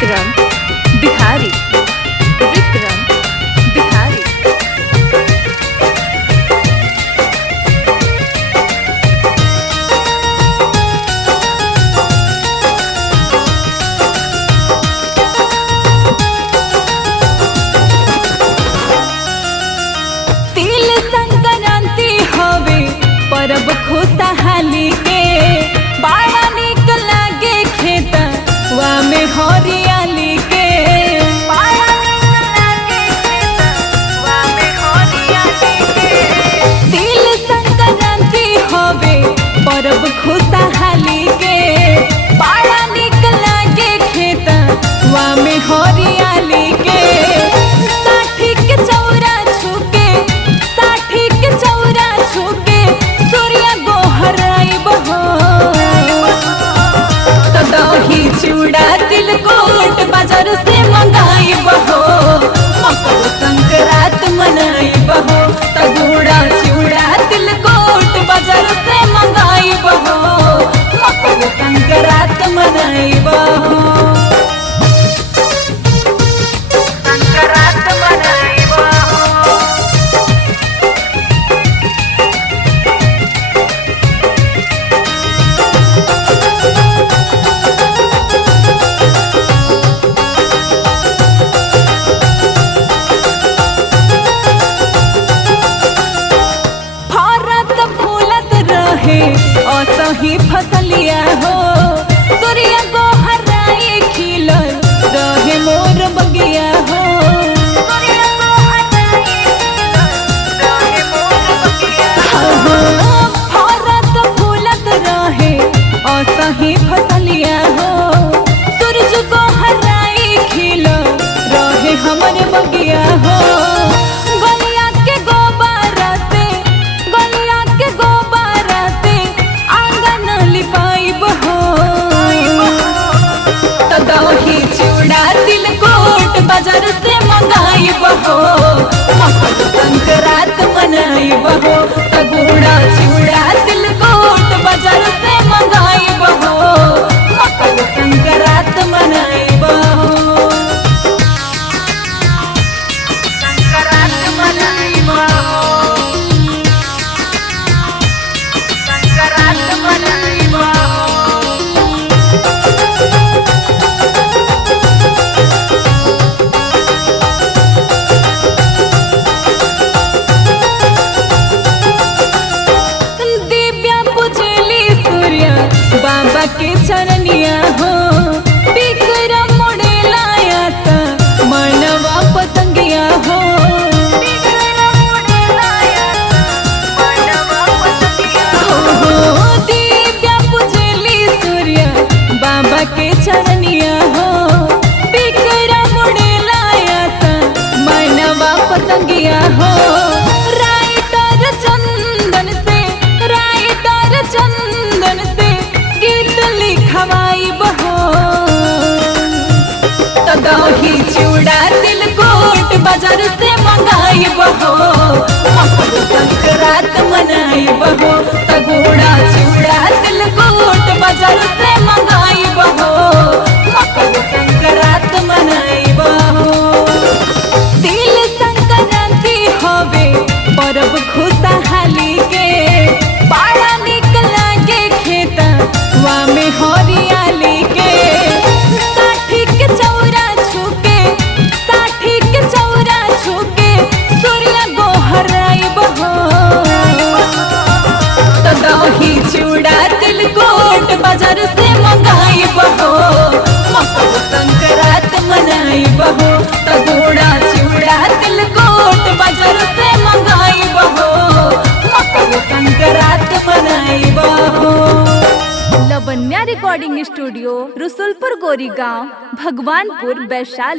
विक्रम बिहारी। विक्रम बिहारी। तिल संक्रांति हवे परब खुशहाली के, बड़ा निक लागे खेतवा में हरियाली के। बड़ा निक लागे खेतवा में हरियाली के। तिल संक्रांति हवे परब खुशहाली के, बड़ा निक लागे खेतवा में हरियाली के। साठी के चौरा छुके, साठी के चौरा छुके सूर्य गोहराई बहो। तो दही चूड़ा तिलकुट बाजार से मंगाई बहो, मकर संक्रांत मनाई बहो। तो गुड़ा चूड़ा तिलकुट बाजार से मंगाई बहो, मकर संक्रांत मनाई बहो। संक्रांत मनाई बहो। फरत फूलत रहे असही फसलिया हो, सूर्य को हराई खिलल रहे मोर बगिया हो। सूर्य को हराई खिलल रहे मोर बगिया हो। फरत फूलत रहे असही फसलिया हो, सूरज को हराई खिलल रहे हमर बगिया हो। गलिया के गोबारा से, गलिया के गोबारा से आंगन लिपाई बहो। तो दही चूड़ा तिलकुट बाजार से मंगाई बहो, मकर संक्रांत मनाई बहो। तो गुड़ा चूड़ा तिलकुट बाजार से मंगाई बहो, मकर संक्रांत मनाई बहो। संक्रांत मनाई बहो। संक्रांत मनाई बहो। दिव्या पूजली सूर्य बाबा के चरनिया हो, विक्रम मोड़े लाया था मनवा पतंगिया हो। विक्रम मोड़े लाया था मनवा पतंगिया हो। दिव्या पूजली सूर्य बाबा के चरनिया हो, विक्रम मोड़े लाया था मनवा पतंगिया हो। राइटर चंदन से, राइटर चंदन से गीत लिखवाई बहो। तो दही चूड़ा तिलकुट बाजार से मंगाई बहो, मकर संक्रांत मनाई बहो। तो गुड़ा चूड़ा तिलकुट बाजार से मंगाई बहो, मकर संक्रांत मनाई बहो। तिल संक्रांति हवे परब खुशहाली के, बड़ा निक लागे खेतवा में हरियाली के। साठी के चौरा छुके, साठी के चौरा छुके सूर्य गोहराई बहो। तो दही चूड़ा तिलकुट बाजार से मंगाई बहो, मकर संक्रांत मनाई बहो। तो गुड़ा चूड़ा तिलकुट बाजार से मंगाई बहो, मकर संक्रांत मनाई बहो। लवन्या रिकॉर्डिंग स्टूडियो, रसुलपुर गोरी गांव, भगवानपुर, वैशाली।